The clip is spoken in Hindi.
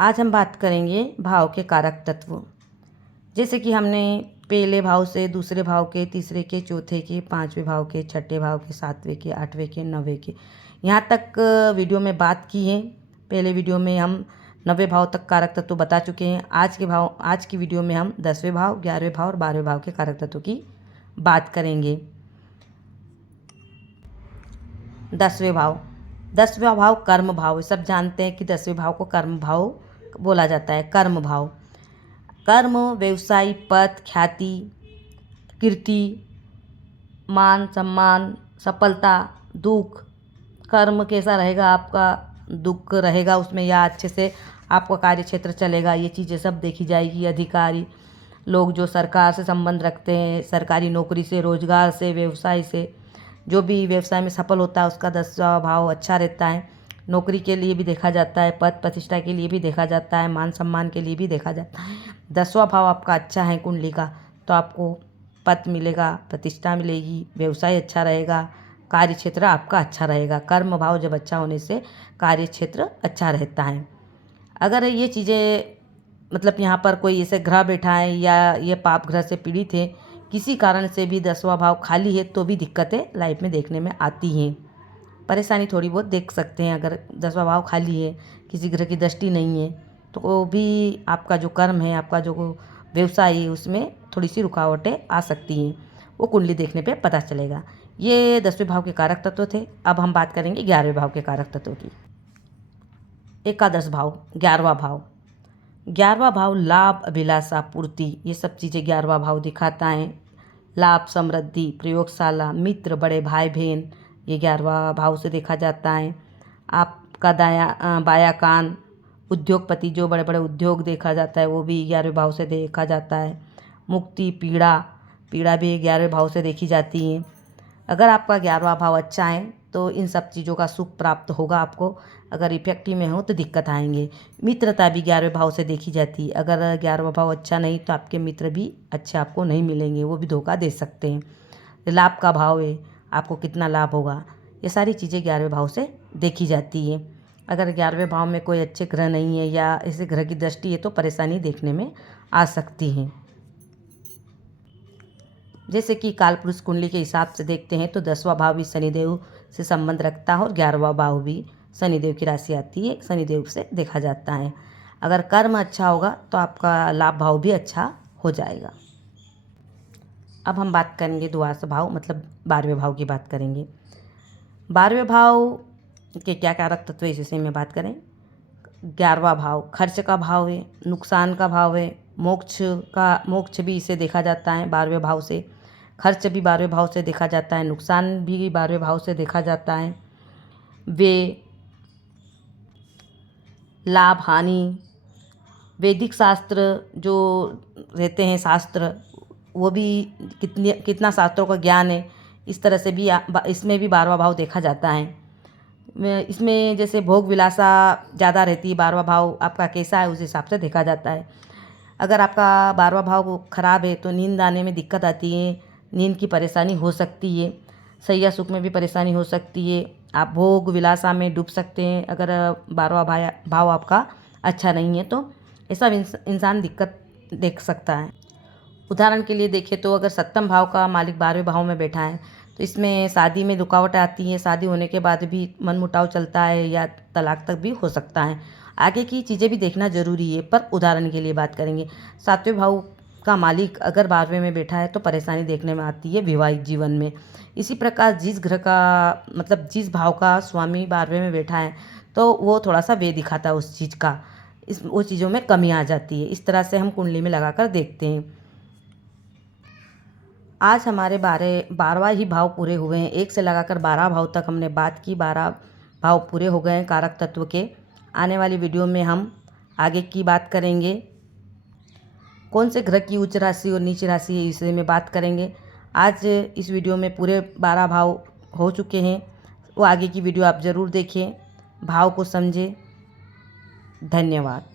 आज हम बात करेंगे भाव के कारक तत्व। जैसे कि हमने पहले भाव से दूसरे भाव के, तीसरे के, चौथे के, पांचवें भाव के, छठे भाव के, सातवें के, आठवें के, नौवें के, यहाँ तक वीडियो में बात की है। पहले वीडियो में हम 90 भाव तक कारक तत्व बता चुके हैं। आज की वीडियो में हम 10वें भाव, 11वें भाव और 12वें भाव के कारक तत्व की बात करेंगे। 10वें भाव कर्म भाव। सब जानते हैं कि 10वें भाव को कर्म भाव बोला जाता है। कर्म भाव, कर्म, व्यवसाय, पद, ख्याति, कीर्ति, मान, सम्मान, सफलता, दुख। कर्म कैसा रहेगा आपका, दुख रहेगा उसमें या अच्छे से आपका कार्य क्षेत्र चलेगा, ये चीज़ें सब देखी जाएगी। अधिकारी लोग जो सरकार से संबंध रखते हैं, सरकारी नौकरी से, रोजगार से, व्यवसाय से, जो भी व्यवसाय में सफल होता है उसका 10वां भाव अच्छा रहता है। नौकरी के लिए भी देखा जाता है, पद प्रतिष्ठा के लिए भी देखा जाता है, मान सम्मान के लिए भी देखा जाता है। 10वां भाव आपका अच्छा है कुंडली का तो आपको पद मिलेगा, प्रतिष्ठा मिलेगी, व्यवसाय अच्छा रहेगा, कार्य क्षेत्र आपका अच्छा रहेगा। कर्म भाव जब अच्छा होने से कार्य क्षेत्र अच्छा रहता है। अगर ये चीज़ें मतलब यहाँ पर कोई ऐसे ग्रह बैठा है या ये पाप ग्रह से पीड़ित है, किसी कारण से भी 10वां भाव खाली है तो भी दिक्कतें लाइफ में देखने में आती हैं। परेशानी थोड़ी बहुत देख सकते हैं। अगर 10वां भाव खाली है, किसी ग्रह की दृष्टि नहीं है तो वो भी आपका जो कर्म है, आपका जो व्यवसाय है उसमें थोड़ी सी रुकावटें आ सकती हैं। वो कुंडली देखने पे पता चलेगा। ये 10वें भाव के कारक तत्व थे। अब हम बात करेंगे 11वें भाव के कारक तत्वों की। एकादश भाव, 11वां भाव। 11वां भाव लाभ, अभिलाषा, पूर्ति, ये सब चीज़ें 11वां भाव दिखाता है। लाभ, समृद्धि, प्रयोगशाला, मित्र, बड़े भाई बहन, ये 11वां भाव से देखा जाता है। आपका बायां कान, उद्योगपति, जो बड़े बड़े उद्योग देखा जाता है वो भी 11वें भाव से देखा जाता है। मुक्ति, पीड़ा, पीड़ा भी 11वें भाव से देखी जाती है। अगर आपका 11वां भाव अच्छा है तो इन सब चीज़ों का सुख प्राप्त होगा आपको। अगर इफेक्टिव में हो तो दिक्कत आएंगे। मित्रता भी 11वें भाव से देखी जाती है। अगर 11वां भाव अच्छा नहीं तो आपके मित्र भी अच्छे आपको नहीं मिलेंगे, वो भी धोखा दे सकते हैं। लाभ का भाव है, आपको कितना लाभ होगा, ये सारी चीज़ें 11वें भाव से देखी जाती है। अगर 11वें भाव में कोई अच्छे ग्रह नहीं है या ऐसे ग्रह की दृष्टि है तो परेशानी देखने में आ सकती है। जैसे कि कालपुरुष कुंडली के हिसाब से देखते हैं तो 10वां भाव भी शनिदेव से संबंध रखता है और 11वां भाव भी शनिदेव की राशि आती है, शनिदेव से देखा जाता है। अगर कर्म अच्छा होगा तो आपका लाभ भाव भी अच्छा हो जाएगा। अब हम बात करेंगे द्वादश भाव मतलब 12वें भाव की बात करेंगे। 12वें भाव के क्या कारक तत्व है इस विषय में बात करें। 11वां भाव खर्च का भाव है, नुकसान का भाव है, मोक्ष भी इसे देखा जाता है 12वें भाव से। खर्च भी 12वें भाव से देखा जाता है, नुकसान भी 12वें भाव से देखा जाता है। वे लाभ, हानि, वैदिक शास्त्र जो रहते हैं शास्त्र, वो भी कितना शास्त्रों का ज्ञान है, इस तरह से भी इसमें भी 12वां भाव देखा जाता है। इसमें जैसे भोग विलासा ज़्यादा रहती है, 12वां भाव आपका कैसा है उस हिसाब से देखा जाता है। अगर आपका 12वां भाव खराब है तो नींद आने में दिक्कत आती है, नींद की परेशानी हो सकती है, सैया सुख में भी परेशानी हो सकती है, आप भोग विलासा में डूब सकते हैं। अगर 12वां भाव आपका अच्छा नहीं है तो ऐसा इंसान दिक्कत देख सकता है। उदाहरण के लिए देखें तो अगर 7वें भाव का मालिक 12वें भाव में बैठा है तो इसमें शादी में रुकावट आती है, शादी होने के बाद भी मनमुटाव चलता है या तलाक तक भी हो सकता है। आगे की चीज़ें भी देखना ज़रूरी है, पर उदाहरण के लिए बात करेंगे। 7वें भाव का मालिक अगर 12वें में बैठा है तो परेशानी देखने में आती है वैवाहिक जीवन में। इसी प्रकार जिस ग्रह का मतलब जिस भाव का स्वामी 12वें में बैठा है तो वो थोड़ा सा वे दिखाता है उस चीज़ का, वो चीज़ों में कमी आ जाती है। इस तरह से हम कुंडली में लगाकर देखते हैं। आज हमारे 12वां ही भाव पूरे हुए हैं। 1 से लगाकर 12 भाव तक हमने बात की। 12 भाव पूरे हो गए हैं कारक तत्व के। आने वाली वीडियो में हम आगे की बात करेंगे। कौन से ग्रह की उच्च राशि और नीच राशि है इस विषय में बात करेंगे। आज इस वीडियो में पूरे 12 भाव हो चुके हैं। वो आगे की वीडियो आप ज़रूर देखें, भाव को समझें। धन्यवाद।